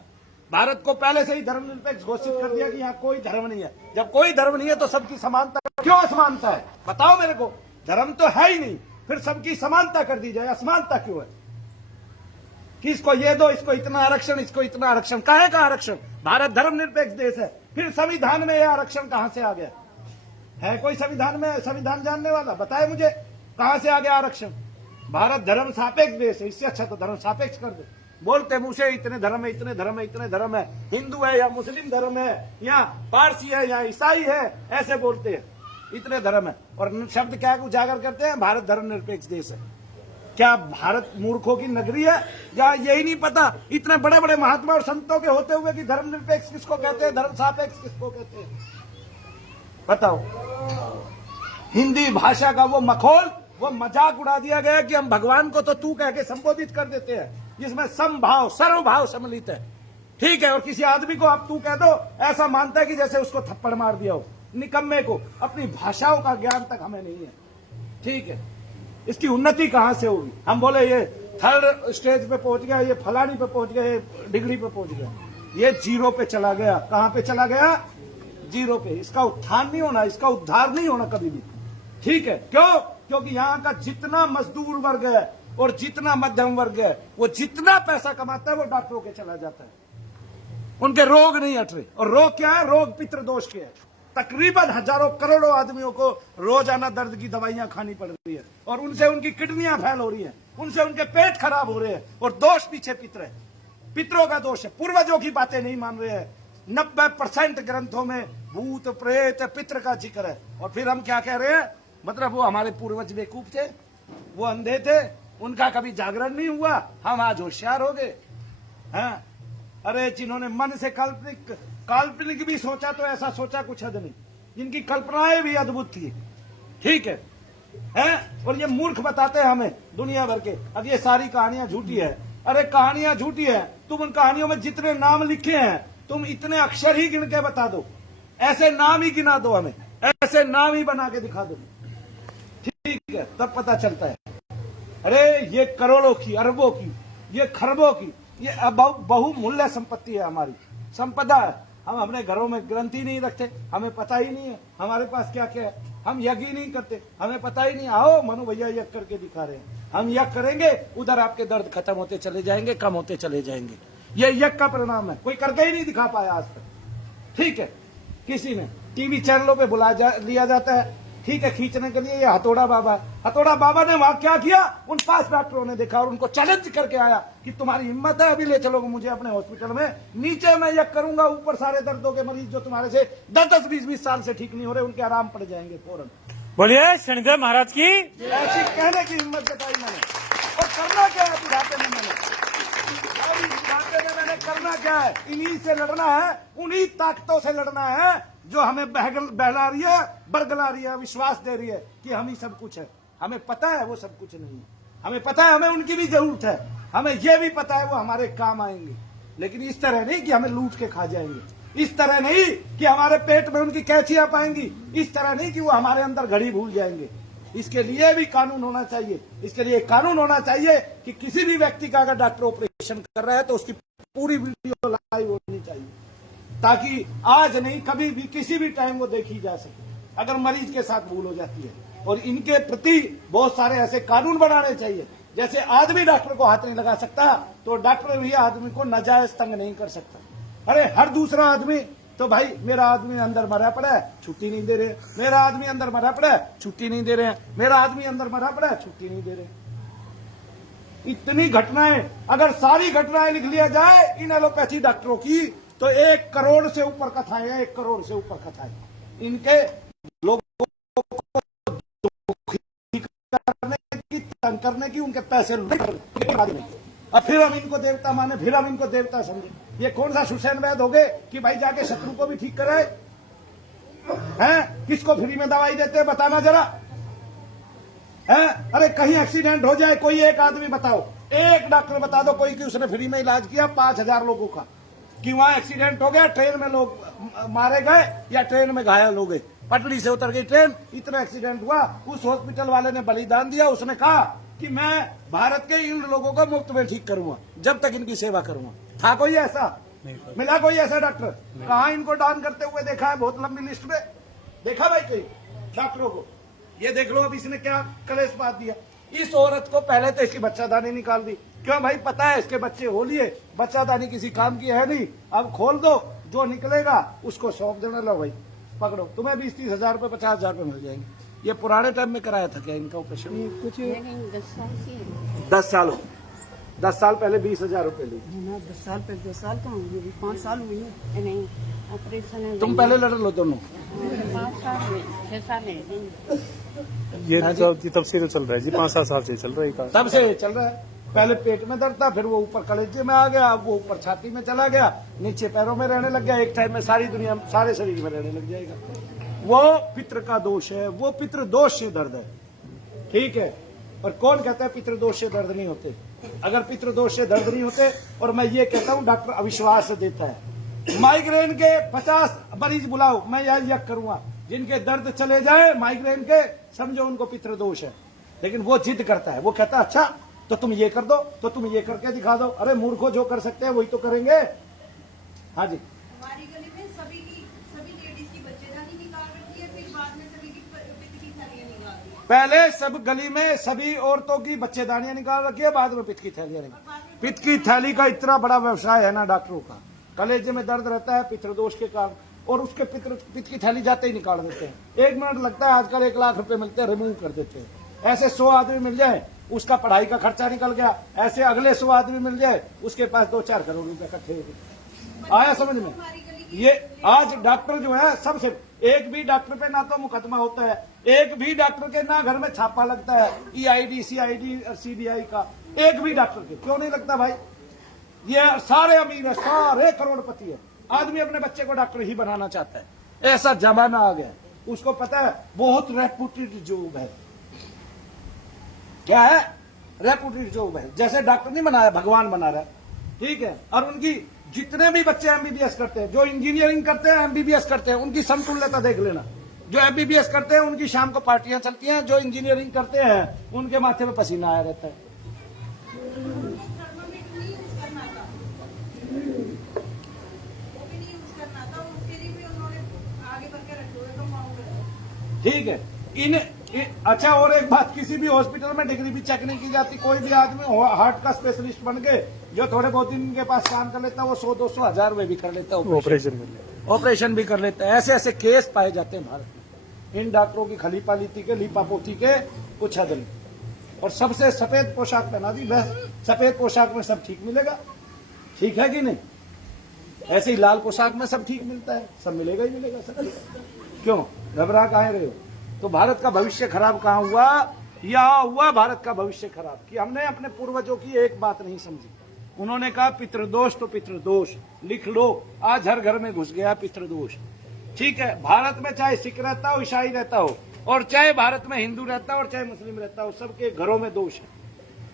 भारत को पहले से ही धर्मनिरपेक्ष घोषित कर दिया कि यहाँ कोई धर्म नहीं है। जब कोई धर्म नहीं है तो सबकी समानता। क्यों असमानता है बताओ मेरे को? धर्म तो है ही नहीं, फिर सबकी समानता कर दी जाए, असमानता क्यों है? कि इसको ये दो, इसको इतना आरक्षण, इसको इतना आरक्षण। काहे का आरक्षण? भारत धर्मनिरपेक्ष देश है, फिर संविधान में यह आरक्षण कहां से आ गया? है कोई संविधान में संविधान जानने वाला? बताए मुझे कहां से आ गया आरक्षण? भारत धर्म सापेक्ष देश है, इससे अच्छा तो धर्म सापेक्ष कर दो। बोलते मुंह से इतने धर्म है, इतने धर्म है, इतने धर्म है, हिंदू है या मुस्लिम धर्म है या पारसी है या ईसाई है, ऐसे बोलते हैं इतने धर्म है। और शब्द क्या उजागर करते हैं? भारत धर्मनिरपेक्ष देश है। क्या भारत मूर्खों की नगरी है? या यही नहीं पता इतने बड़े बड़े महात्मा और संतों के होते हुए कि धर्मनिरपेक्ष किसको कहते हैं, धर्म सापेक्ष किसको कहते हैं? बताओ। हिंदी भाषा का वो मखौल, वो मजाक उड़ा दिया गया कि हम भगवान को तो तू कह के संबोधित कर देते हैं, जिसमें समभाव सर्वभाव सम्मिलित है। ठीक है, और किसी आदमी को आप तू कह दो, ऐसा मानता है कि जैसे उसको थप्पड़ मार दिया हो। निकम्मे को अपनी भाषाओं का ज्ञान तक हमें नहीं है। ठीक है, इसकी उन्नति कहां से होगी? हम बोले ये 3rd स्टेज पे पहुंच गया, ये फलानी पे पहुंच गया, ये डिग्री पे पहुंच गया, ये 0 पे चला गया। कहां पे चला गया? 0 पे। इसका उत्थान नहीं होना, इसका उद्धार नहीं होना कभी भी। ठीक है, क्यों? क्योंकि यहाँ का जितना मजदूर वर्ग है और जितना मध्यम वर्ग है, वो जितना पैसा कमाता है वो डॉक्टरों के चला जाता है। उनके रोग नहीं हट रहे। और रोग क्या है? रोग पितृदोष के है। तकरीबन हजारों करोड़ों आदमियों को रोजाना दर्द की दवाइयां खानी पड़ रही है और उनसे उनकी किडनियां फैल हो रही हैं, उनसे उनके पेट खराब हो रहे हैं। और दोष पीछे पितर है, पितरों का दोष है। पूर्वजों की बातें नहीं मान रहे हैं। 90% ग्रंथों में भूत प्रेत पितर का जिक्र है। और फिर हम क्या कह रहे हैं? मतलब वो हमारे पूर्वज बेवकूफ थे, वो अंधे थे, उनका कभी जागरण नहीं हुआ, हम आज होशियार हो गए हैं। अरे जिन्होंने मन से काल्पनिक भी सोचा तो ऐसा सोचा कुछ हद नहीं, जिनकी कल्पनाएं भी अद्भुत थी, ठीक है हैं? और ये मूर्ख बताते हैं हमें दुनिया भर के, अब ये सारी कहानियां झूठी है। अरे कहानियां झूठी है, तुम उन कहानियों में जितने नाम लिखे हैं तुम इतने अक्षर ही गिन के बता दो, ऐसे नाम ही गिना दो, हमें ऐसे नाम ही बना के दिखा दो, ठीक है, तब पता चलता है। अरे ये करोड़ों की, अरबों की, ये खरबों की, ये बहुमूल्य संपत्ति है, हमारी संपदा है। हम अपने घरों में ग्रंथ ही नहीं रखते, हमें पता ही नहीं है हमारे पास क्या क्या है, हम यज्ञ ही नहीं करते, हमें पता ही नहीं। आओ मनु भैया यज्ञ करके दिखा रहे हैं, हम यज्ञ करेंगे, उधर आपके दर्द खत्म होते चले जाएंगे, कम होते चले जाएंगे। ये यज्ञ का परिणाम है, कोई करके ही नहीं दिखा पाया आज तक, ठीक है। किसी ने टीवी चैनलों पे लिया जाता है, ठीक है, खींचने के लिए। ये हथौड़ा बाबा ने वहां क्या किया, उन 5 डॉक्टरों ने देखा और उनको चैलेंज करके आया कि तुम्हारी हिम्मत है, अभी ले चलोगे मुझे अपने हॉस्पिटल में, नीचे मैं यज्ञ करूंगा, ऊपर सारे दर्दों के मरीज जो तुम्हारे से 10-10, 20-20 साल से ठीक नहीं हो रहे, उनके आराम पड़ जाएंगे फौरन। बोलिए शनिदेव महाराज की। ऐसी कहने की हिम्मत बताई मैंने, और करना क्या है बुढ़ापे में मैंने करना क्या है, इन्हीं से लड़ना है, उन्हीं ताकतों से लड़ना है जो हमें बहला रही है, बरगला रही है, विश्वास दे रही है कि हम ही सब कुछ है। हमें पता है वो सब कुछ नहीं है, हमें पता है हमें उनकी भी जरूरत है, हमें यह भी पता है वो हमारे काम आएंगे, लेकिन इस तरह नहीं कि हमें लूट के खा जाएंगे, इस तरह नहीं कि हमारे पेट में उनकी कैचियां पाएंगी, इस तरह नहीं कि वो हमारे अंदर घड़ी भूल जाएंगे। इसके लिए भी कानून होना चाहिए, इसके लिए कानून होना चाहिए कि किसी भी व्यक्ति का अगर डॉक्टर ऑपरेशन कर रहा है तो उसकी पूरी वीडियो लाइव होनी चाहिए, ताकि आज नहीं कभी भी किसी भी टाइम वो देखी जा सके अगर मरीज के साथ भूल हो जाती है। और इनके प्रति बहुत सारे ऐसे कानून बनाने चाहिए, जैसे आदमी डॉक्टर को हाथ नहीं लगा सकता तो डॉक्टर भी आदमी को नाजायज तंग नहीं कर सकता। अरे हर दूसरा आदमी तो भाई, मेरा आदमी अंदर मरा पड़ा है, छुट्टी नहीं दे रहे, मेरा आदमी अंदर मरा पड़ा है, छुट्टी नहीं दे रहे हैं, मेरा आदमी अंदर मरा पड़ा है, छुट्टी नहीं दे रहे। इतनी घटनाएं, अगर सारी घटनाएं लिख लिया जाए इन एलोपैथी डॉक्टरों की तो 1 करोड़ से ऊपर कथाएं हैं, 1 करोड़ से ऊपर कथाएं। इनके लोगों को दुखी करने की, तंग करने की, उनके पैसे और फिर हम इनको देवता माने, फिर हम इनको देवता समझे। ये कौन सा सुसैन वैद हो गए कि भाई जाके शत्रु को भी ठीक कराए हैं? किसको फ्री में दवाई देते हैं बताना जरा है? अरे कहीं एक्सीडेंट हो जाए, कोई एक आदमी बताओ, एक डॉक्टर बता दो कोई कि उसने फ्री में इलाज किया 5000 लोगों का, कि वहां एक्सीडेंट हो गया, ट्रेन में लोग मारे गए या ट्रेन में घायल हो गए, पटरी से उतर गई ट्रेन, इतना एक्सीडेंट हुआ, उस हॉस्पिटल वाले ने बलिदान दिया, उसने कहा कि मैं भारत के इन लोगों को मुफ्त में ठीक करूंगा जब तक इनकी सेवा करूंगा। था कोई ऐसा? मिला कोई ऐसा डॉक्टर? कहां इनको दान करते हुए देखा है? बहुत लंबी लिस्ट में देखा भाई कोई डॉक्टरों को? ये देख लो अब इसने क्या कलेश बात दिया। इस औरत को पहले तो इसकी बच्चादानी निकाल दी, क्यों भाई? पता है इसके बच्चे हो लिए, बच्चादानी किसी काम की है नहीं, अब खोल दो, जो निकलेगा उसको सौंप देना, लो भाई पकड़ो, तुम्हें 20-30 हजार रुपए, 50 हजार रुपए मिल जाएंगे। ये पुराने टाइम में कराया था क्या इनका ऑपरेशन? कुछ 10 साल पहले 20,000 रुपए ली। 10 साल पहले, 10 साल कहाँ हुए, 5 साल हुए हैं। नहीं ऑपरेशन है, तुम पहले लड़ लो दोनों। 5 साल में 6 साल है। ये तब से तो चल रहा है जी, 5-7 साल से चल रहा है काम। तब से चल रहा है। पहले पेट में दर्द था, फिर वो ऊपर कलेजे में आ गया, अब वो ऊपर छाती में चला गया, नीचे पैरों में रहने लग गया, एक टाइम में सारी दुनिया, सारे शरीर में रहने लग जाएगा। वो पितृ का दोष है, वो पितृ दोष से दर्द है, ठीक है। और कौन कहता है पितृ दोष से दर्द नहीं होते? अगर पितृ दोष से दर्द नहीं होते, और मैं ये कहता हूँ डॉक्टर अविश्वास देता है, माइग्रेन के 50 मरीज बुलाओ, मैं यह करूंगा, जिनके दर्द चले जाए माइग्रेन के, समझो उनको पितृ दोष है। लेकिन वो जिद करता है, वो कहता है अच्छा तो तुम ये कर दो, तो तुम ये करके दिखा दो। अरे मूर्खों, जो कर सकते हैं वही तो करेंगे। हाँ जी, हमारी गली में सभी लेडीज की बच्चेदानी निकाल रखी है, फिर बाद में सभी की पित्त की थैलियां निकाल दी है। पहले सब गली में सभी औरतों की बच्चेदानियां निकाल रखी है, बाद में पित्त की थैलियां निकाल। पित्त की थैली का इतना बड़ा व्यवसाय है ना डॉक्टरों का, कलेजे में दर्द रहता है पितृदोष के कारण, और उसके पित्त की थैली जाते ही निकाल देते हैं। 1 मिनट लगता है, आजकल 1 लाख रुपए मिलते हैं, रिमूव कर देते हैं। ऐसे 100 आदमी मिल जाए, उसका पढ़ाई का खर्चा निकल गया। ऐसे अगले 100 आदमी मिल जाए, उसके पास 2-4 करोड़ रुपए इकट्ठे हो गए। आया समझ में? हमारी गली ये आज डॉक्टर जो है सबसे, एक भी डॉक्टर पे ना तो मुकदमा होता है, एक भी डॉक्टर के ना घर में छापा लगता है EID CID और CBI का, एक भी डॉक्टर के क्यों नहीं लगता भाई? ये सारे अमीर है, सारे करोड़पति है, आदमी अपने बच्चे को डॉक्टर ही बनाना चाहता है, ऐसा जमाना आ गया। उसको पता है बहुत रेपुटेड जॉब है, क्या है? रेपुटेड जॉब है। जैसे डॉक्टर नहीं बनाया, भगवान बना रहा है, ठीक है। और उनकी जितने भी बच्चे MBBS करते हैं, जो इंजीनियरिंग करते हैं MBBS करते हैं, उनकी समतुल्यता देख लेना। जो MBBS करते हैं उनकी शाम को पार्टियां चलती हैं, जो इंजीनियरिंग करते हैं उनके माथे में पसीना आया रहता है। थर्मामीटर नहीं यूज करना था, वो भी नहीं यूज करना था, उसके लिए भी उन्होंने आगे करके रखे हुए कंपाउंडर। ठीक है। अच्छा, और एक बात, किसी भी हॉस्पिटल में डिग्री भी चेक नहीं की जाती। कोई भी आदमी हार्ट का स्पेशलिस्ट बन के जो थोड़े बहुत दिन के पास काम कर लेता है, वो 100-200 हजार में भी कर लेता है, ऑपरेशन भी कर लेता है। ऐसे ऐसे केस पाए जाते हैं भारत में, इन डॉक्टरों की खलीपा लीती के, लीपा पोती के कुछ हद नहीं। और सबसे सफेद पोशाक पहना दी, बस सफेद पोशाक में सब ठीक मिलेगा, ठीक है कि नहीं? ऐसे ही लाल पोशाक में सब ठीक मिलता है, सब मिलेगा ही मिलेगा सब। क्यों घबरा काहे रहे हो? तो भारत का भविष्य खराब कहाँ हुआ? यहाँ हुआ भारत का भविष्य खराब कि हमने अपने पूर्वजों की एक बात नहीं समझी। उन्होंने कहा पितृदोष तो पितृदोष, लिख लो, आज हर घर में घुस गया पितृदोष। ठीक है, भारत में चाहे सिख रहता हो, ईसाई रहता हो, और चाहे भारत में हिंदू रहता हो और चाहे मुस्लिम रहता हो, सबके घरों में दोष है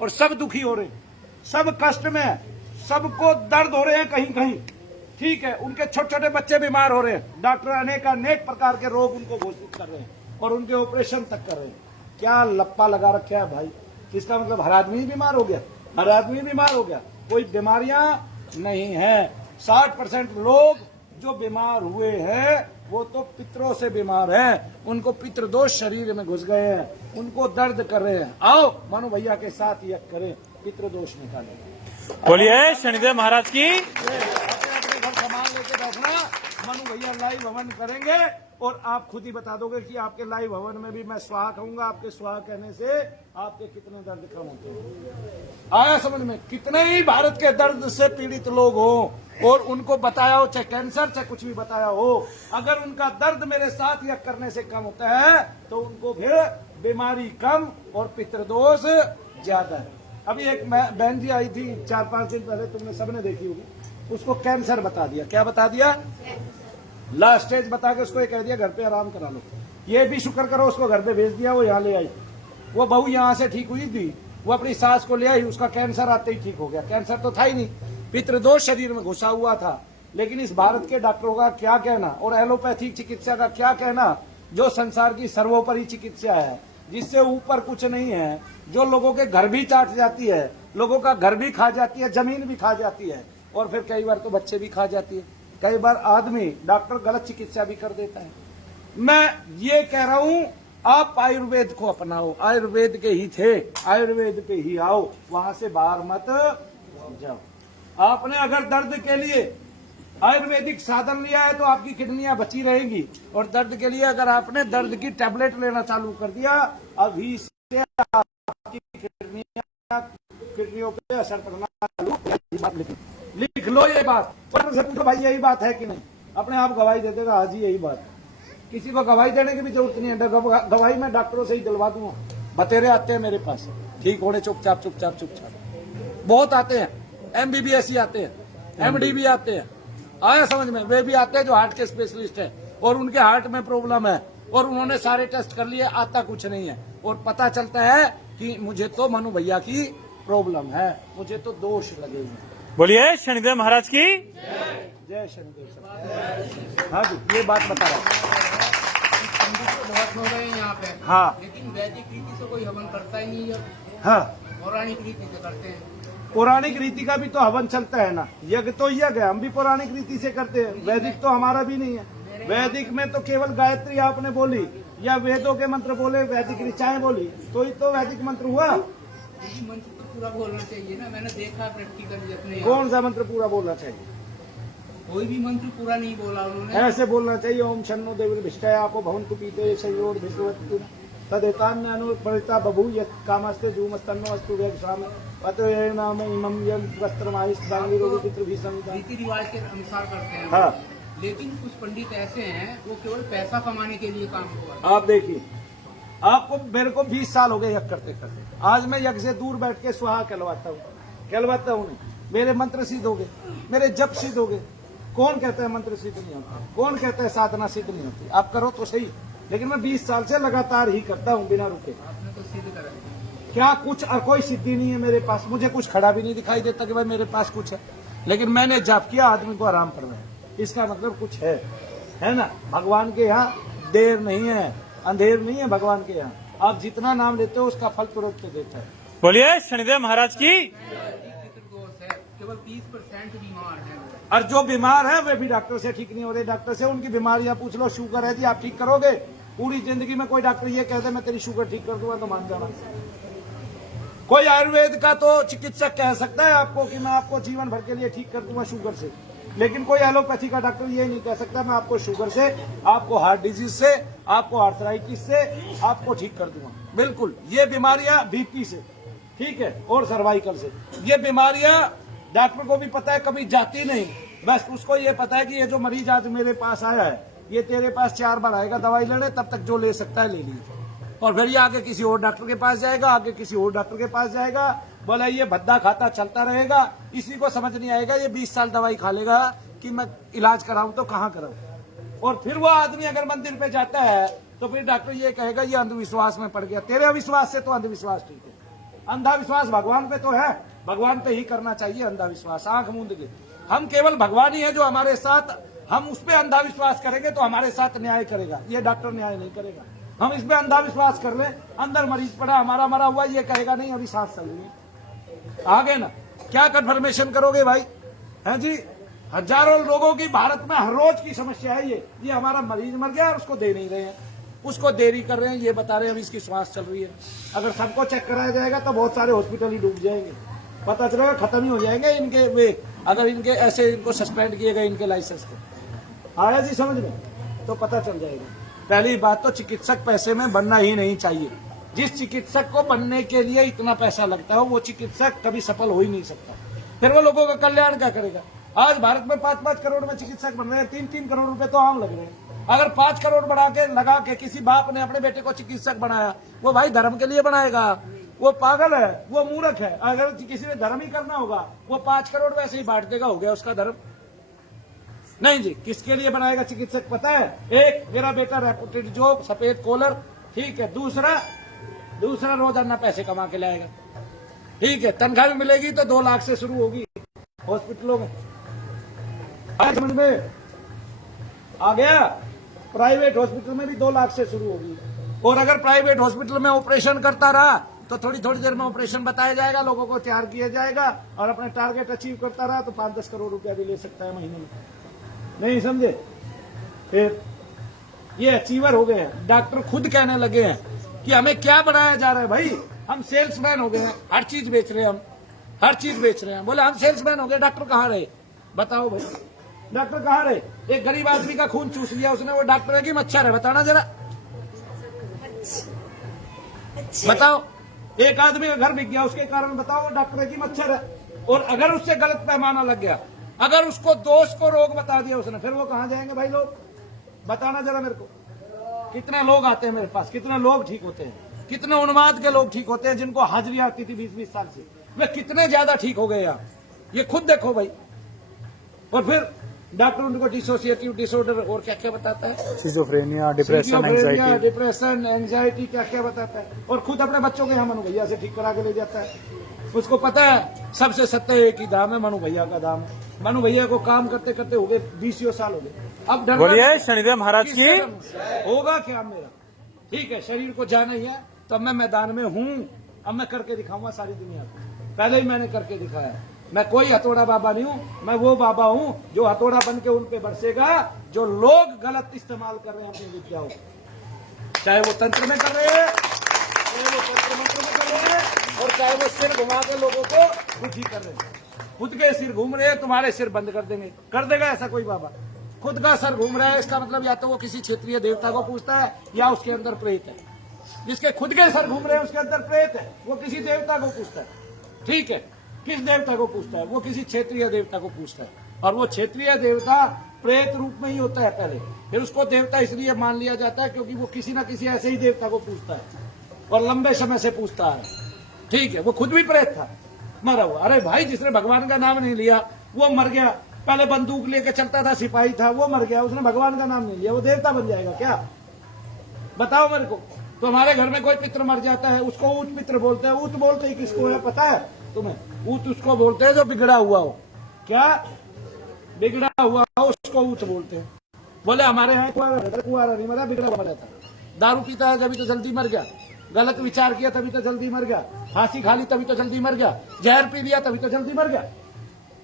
और सब दुखी हो रहे हैं, सब कष्ट में है, सबको दर्द हो रहे हैं कहीं कहीं। ठीक है, उनके छोटे छोटे बच्चे बीमार हो रहे हैं, डॉक्टर अनेक प्रकार के रोग उनको घोषित कर रहे हैं और उनके ऑपरेशन तक कर रहे हैं। क्या लप्पा लगा रखा है भाई? इसका मतलब हर आदमी ही बीमार हो गया, हर आदमी बीमार हो गया, कोई बीमारियां नहीं है। 60% लोग जो बीमार हुए हैं वो तो पितरों से बीमार हैं, उनको पितृदोष शरीर में घुस गए हैं, उनको दर्द कर रहे हैं। आओ मनु भैया के साथ यज्ञ करें, पितृदोष निकालें। बोलिए शनिदेव महाराज की। अपने अपने घर सामान लेके बैठना, मनु भैया लाइव हवन करेंगे और आप खुद ही बता दोगे कि आपके लाइव हवन में भी मैं स्वाहा कहूंगा। आपके स्वाहा कहने से आपके कितने दर्द कम होते हैं, आया समझ में? कितने ही भारत के दर्द से पीड़ित लोग हो और उनको बताया हो, चाहे कैंसर चाहे कुछ भी बताया हो, अगर उनका दर्द मेरे साथ यज्ञ करने से कम होता है तो उनको फिर बीमारी कम और पितृदोष ज्यादा है। अभी एक बहन जी आई थी 4-5 दिन पहले, तुमने सबने देखी होगी, उसको कैंसर बता दिया। क्या बता दिया? लास्ट स्टेज बता के उसको ये कह दिया घर पे आराम करा लो। ये भी शुक्र करो उसको घर पे भेज दिया, वो यहाँ ले आई। वो बहू यहाँ से ठीक हुई थी, वो अपनी सास को ले आई, उसका कैंसर आते ही ठीक हो गया। कैंसर तो था ही नहीं, पितृदोष शरीर में घुसा हुआ था। लेकिन इस भारत के डॉक्टरों का क्या कहना और एलोपैथिक चिकित्सा का क्या कहना, जो संसार की सर्वोपरि चिकित्सा है, जिससे ऊपर कुछ नहीं है, जो लोगों के घर भी चाट जाती है, लोगों का घर भी खा जाती है, जमीन भी खा जाती है और फिर कई बार तो बच्चे भी खा जाती है। कई बार आदमी डॉक्टर गलत चिकित्सा भी कर देता है। मैं ये कह रहा हूं, आप आयुर्वेद को अपनाओ, आयुर्वेद के ही थे, आयुर्वेद पे ही आओ, वहां से बाहर मत जाओ। आपने अगर दर्द के लिए आयुर्वेदिक साधन लिया है तो आपकी किडनियां बची रहेंगी, और दर्द के लिए अगर आपने दर्द की टैबलेट लेना चालू कर दिया, अभी से आपकी किडनियों पे असर पड़ना चालू। लिख लो ये बात, पर से पूछो भाई यही बात है कि नहीं, अपने आप गवाही दे देगा आज ही यही बात। किसी को गवाही देने की भी जरूरत नहीं है, गवाही मैं डॉक्टरों से ही दिलवा दूंगा। बतेरे आते हैं मेरे पास ठीक होने, चुपचाप चुपचाप चुपचाप बहुत आते हैं, MBBS ही आते हैं, MD भी आते हैं, आया समझ में? वे भी आते हैं जो हार्ट के स्पेशलिस्ट है और उनके हार्ट में प्रॉब्लम है और उन्होंने सारे टेस्ट कर लिए, आता कुछ नहीं है और पता चलता है कि मुझे तो मनु भैया की प्रॉब्लम है, मुझे तो दोष लगे हुए हैं। बोलिए शनिदेव महाराज की। जय शनिदेव सर। हाँ जी, ये बात बता रहा बहुत हो गए यहाँ पे, हाँ लेकिन वैदिक रीति से कोई हवन करता ही नहीं है, हाँ, पौराणिक रीति से करते हैं। पौराणिक रीति का भी तो हवन चलता है ना, यज्ञ तो यज्ञ है, हम भी पौराणिक रीति से करते हैं। वैदिक तो हमारा भी नहीं है। वैदिक में तो केवल गायत्री आपने बोली या वेदों के मंत्र बोले, वैदिक ऋचाएं बोली तो ही तो वैदिक मंत्र हुआ। मंत्र तो पूरा बोलना चाहिए ना, मैंने देखा प्रैक्टिकली अपने। कौन सा मंत्र पूरा बोलना चाहिए? कोई भी मंत्र पूरा नहीं बोला उन्होंने। ऐसे बोलना चाहिए, ओम शन्नो देवीर्भिष्टाय आपो भवन्तु पीते शयोर भिषवतु तदेतान्यानुपरिता बभू यत् कामस्ते धूमस्तन्नो अस्तु वेक्षाम अतः नाम इमं यं वस्त्रमाहिष बांगीरो पितृभिः संविदा। रीति रिवाज के अनुसार करते हैं। हाँ, लेकिन कुछ पंडित ऐसे हैं वो केवल पैसा कमाने के लिए काम करते आप देखिए, आपको मेरे को 20 साल हो गए यज्ञ करते करते। आज मैं यज्ञ से दूर बैठ के स्वाहा कहलवाता हूँ। मेरे मंत्र सिद्ध हो गए, मेरे जप सिद्ध हो गए। कौन कहता है मंत्र सिद्ध नहीं होता? कौन कहता है साधना सिद्ध नहीं होती? आप करो तो सही, लेकिन मैं 20 साल से लगातार ही करता हूँ बिना रुके। आपने तो सिद्ध करा दिया। क्या कुछ और कोई सिद्धि नहीं है मेरे पास, मुझे कुछ खड़ा भी नहीं दिखाई देता कि भाई मेरे पास कुछ है, लेकिन मैंने जप किया, आदमी को आराम करना है, इसका मतलब कुछ है ना। भगवान के यहाँ देर नहीं है, अंधेर नहीं है भगवान के यहाँ। आप जितना नाम लेते हो उसका फल तुरंत देता है। बोलिए शनिदेव महाराज की। पितृदोष है, केवल 30% बीमार है। और जो बीमार है वे भी डॉक्टर से ठीक नहीं हो रहे। डॉक्टर से उनकी बीमारियां पूछ लो, शुगर है जी आप ठीक करोगे? पूरी जिंदगी में कोई डॉक्टर ये कहते मैं तेरी शुगर ठीक कर दूंगा तो मान जाना। कोई आयुर्वेद का तो चिकित्सक कह सकता है आपको कि मैं आपको जीवन भर के लिए ठीक कर दूंगा शुगर से, लेकिन कोई एलोपैथी का डॉक्टर ये नहीं कह सकता मैं आपको शुगर से, आपको हार्ट डिजीज से, आपको आर्थराइटिस से आपको ठीक कर दूंगा। बिल्कुल, ये बीमारियां बीपी से, ठीक है, और सर्वाइकल से, ये बीमारियां डॉक्टर को भी पता है कभी जाती नहीं। बस उसको ये पता है कि ये जो मरीज आज मेरे पास आया है ये तेरे पास 4 बार आएगा दवाई लेने, तब तक जो ले सकता है ले लीजिए। और फिर ये आगे किसी और डॉक्टर के पास जाएगा, आगे किसी और डॉक्टर के पास जाएगा, बोला ये भद्दा खाता चलता रहेगा। इसी को समझ नहीं आएगा ये 20 साल दवाई खा लेगा कि मैं इलाज कराऊं तो कहाँ कराऊं। और फिर वो आदमी अगर मंदिर पे जाता है तो फिर डॉक्टर ये कहेगा ये अंधविश्वास में पड़ गया। तेरे अविश्वास से तो अंधविश्वास ठीक है, अंधाविश्वास भगवान पे तो है, भगवान पे ही करना चाहिए अंधाविश्वास। आंख मूंद के हम केवल भगवान ही है जो हमारे साथ, हम उस पर अंधाविश्वास करेंगे तो हमारे साथ न्याय करेगा, ये डॉक्टर न्याय नहीं करेगा। हम इस पे अंधाविश्वास कर ले, अंदर मरीज पड़ा हमारा मरा हुआ, ये कहेगा नहीं अभी सांस चल रही है। आगे ना क्या कन्फर्मेशन करोगे भाई? है जी, हजारों लोगों की भारत में हर रोज की समस्या है ये हमारा मरीज मर गया और उसको दे नहीं रहे हैं, उसको देरी कर रहे हैं, ये बता रहे हैं अभी इसकी श्वास चल रही है। अगर सबको चेक कराया जाएगा तो बहुत सारे हॉस्पिटल ही डूब जाएंगे, पता चलेगा खत्म ही हो जाएंगे इनके वे, अगर इनके ऐसे इनको सस्पेंड किए गए इनके लाइसेंस को। आया जी समझ में? तो पता चल जाएगा। पहली बात तो चिकित्सक पैसे में बनना ही नहीं चाहिए। जिस चिकित्सक को बनने के लिए इतना पैसा लगता हो वो चिकित्सक कभी सफल हो ही नहीं सकता। फिर वो लोगों का कल्याण क्या करेगा? आज भारत में 5-5 करोड़ में चिकित्सक बन रहे हैं, 3-3 करोड़ रुपए तो आम लग रहे हैं। अगर 5 करोड़ बढ़ा के लगा के किसी बाप ने अपने बेटे को चिकित्सक बनाया, वो भाई धर्म के लिए बनाएगा? वो पागल है, वो मूर्ख है। अगर किसी ने धर्म ही करना होगा वो 5 करोड़ वैसे ही बांट देगा, हो गया उसका धर्म। नहीं जी, किसके लिए बनाएगा चिकित्सक पता है? एक, मेरा बेटा रेपुटेड जॉब, सफेद कॉलर, ठीक है। दूसरा रोजाना पैसे कमा के लाएगा, ठीक है। तनख्वाह भी मिलेगी तो 2 लाख से शुरू होगी हॉस्पिटलों में। समझ में आ गया? प्राइवेट हॉस्पिटल में भी 2 लाख से शुरू होगी। और अगर प्राइवेट हॉस्पिटल में ऑपरेशन करता रहा तो थोड़ी देर में ऑपरेशन बताया जाएगा, लोगों को तैयार किया जाएगा, और अपने टारगेट अचीव करता रहा तो 5-10 करोड़ रुपया भी ले सकता है महीने में। नहीं समझे? फिर ये अचीवर हो गए हैं। डॉक्टर खुद कहने लगे हैं कि हमें क्या बनाया जा रहा है भाई, हम सेल्समैन हो गए हैं, हर चीज बेच रहे हैं, हम हर चीज बेच रहे हैं। बोले हम सेल्समैन हो गए, डॉक्टर कहाँ रहे? बताओ भाई, डॉक्टर कहाँ रहे? एक गरीब आदमी का खून चूस लिया उसने, वो डॉक्टर है कि मच्छर है? बताना जरा, बताओ। एक आदमी का घर बिक गया उसके कारण, बताओ वो डॉक्टर है कि मच्छर है? और अगर उससे गलत पैमाना लग गया, अगर उसको दोष को रोग बता दिया उसने, फिर वो कहाँ जाएंगे भाई लोग? बताना जरा मेरे को। कितने लोग आते हैं मेरे पास, कितने लोग ठीक होते हैं, कितने उन्माद के लोग ठीक होते हैं जिनको हाजिरी आती थी 20-20 साल से, वे कितने ज्यादा ठीक हो गए यार, ये खुद देखो भाई। और फिर डॉक्टर उनको डिसोसिएटिव डिसऑर्डर और क्या क्या बताता है, सिजोफ्रेनिया, डिप्रेशन, एंजाइटी क्या क्या बताता है। और खुद अपने बच्चों के यहाँ मनु भैया से ठीक करा के ले जाता है। उसको पता है सबसे सत्य एक ही दाम है, मनु भैया का दाम है। मनु भैया को काम करते करते हो गए 20 साल हो गए। अब डर बोलिए शनिदेव महाराज की। होगा क्या मेरा? ठीक है, शरीर को जाना ही है तो मैं मैदान में हूँ, अब मैं करके दिखाऊंगा सारी दुनिया को। पहले ही मैंने करके दिखाया। मैं कोई हथौड़ा बाबा नहीं हूँ, मैं वो बाबा हूँ जो हथौड़ा बन के उन पे बरसेगा जो लोग गलत इस्तेमाल कर रहे हैं अपनी विद्याओं, चाहे वो तंत्र में कर रहे हैं, चाहे वो तंत्र मंत्र में कर रहे हैं, और चाहे वो सिर घुमा के लोगों को दुखी कर रहे हैं। खुद के सिर घूम रहे हैं, तुम्हारे सिर बंद कर देंगे, कर देगा ऐसा कोई बाबा? खुद का सर घूम रहा है, इसका मतलब या तो वो किसी क्षेत्रीय देवता को पूछता है या उसके अंदर प्रेत है। जिसके खुद के सर घूम रहे हैं उसके अंदर प्रेत है, वो किसी देवता को पूछता है। ठीक है, किस देवता को पूछता है? वो किसी क्षेत्रीय देवता को पूछता है। और वो क्षेत्रीय देवता प्रेत रूप में ही होता है पहले, फिर उसको देवता इसलिए मान लिया जाता है क्योंकि वो किसी ना किसी ऐसे ही देवता को पूछता है और लंबे समय से पूछता है। ठीक है, वो खुद भी प्रेत था, मरा हुआ। अरे भाई, जिसने भगवान का नाम नहीं लिया वो मर गया। पहले बंदूक लेके चलता था, सिपाही था, वो मर गया, उसने भगवान का नाम नहीं लिया, वो देवता बन जाएगा क्या? बताओ मेरे को। तो हमारे घर में कोई पित्र मर जाता है, उसको ऊत पित्र बोलते हैं। ऊत बोलते ही किसको है पता है तुम्हें? ऊत उसको बोलते हैं जो बिगड़ा हुआ हो। क्या बिगड़ा हुआ हो उसको ऊत बोलते हैं। बोले हमारे यहाँ कुआरा नहीं मरा, बिगड़ा हुआ रहता। दारू पीता है जब तो जल्दी मर गया, गलत विचार किया तभी तो जल्दी मर गया, फांसी खा ली तभी तो जल्दी मर गया, जहर पी लिया तभी तो जल्दी मर गया,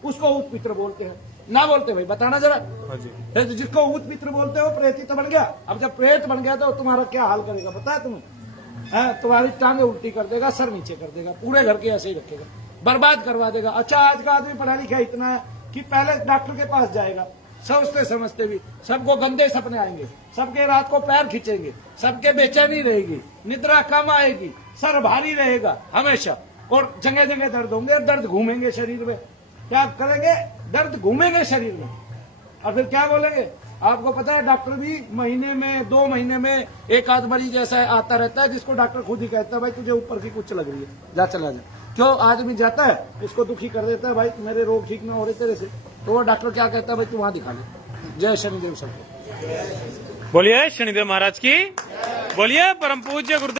उसको ऊत पित्र बोलते हैं। ना बोलते भाई, बताना जरा। तो जिसको ऊत पित्र बोलते हैं वो प्रेत ही तो बन गया। अब जब प्रेत बन गया तो तुम्हारा क्या हाल करेगा पता है तुम्हें? तुम्हारी टांगे उल्टी कर देगा, सर नीचे कर देगा, पूरे घर के ऐसे ही रखेगा, बर्बाद करवा देगा। अच्छा, आज का आदमी पढ़ा लिखा इतना है कि पहले डॉक्टर के पास जाएगा, सोचते समझते भी सबको गंदे सपने आएंगे, सबके रात को पैर खींचेंगे, सबके बेचैनी रहेगी, निद्रा कम आएगी, सर भारी रहेगा हमेशा, और जगह जगह दर्द होंगे, दर्द घूमेंगे शरीर में। क्या करेंगे? दर्द घूमेंगे शरीर में। और फिर क्या बोलेंगे? आपको पता है डॉक्टर भी महीने में 2 महीने में एक आध मरीज ऐसा आता रहता है जिसको डॉक्टर खुद ही कहता है भाई तुझे ऊपर की कुछ लग रही है, जा चला जा। क्यों? आदमी जाता है, उसको दुखी कर देता है, भाई मेरे रोग ठीक ना हो रहे तेरे से, तो वो डॉक्टर क्या कहता है? भाई तू वहां दिखा ले। जय शनिदेव सबको। बोलिए शनिदेव महाराज की, बोलिए परम पूज्य गुरुदेव।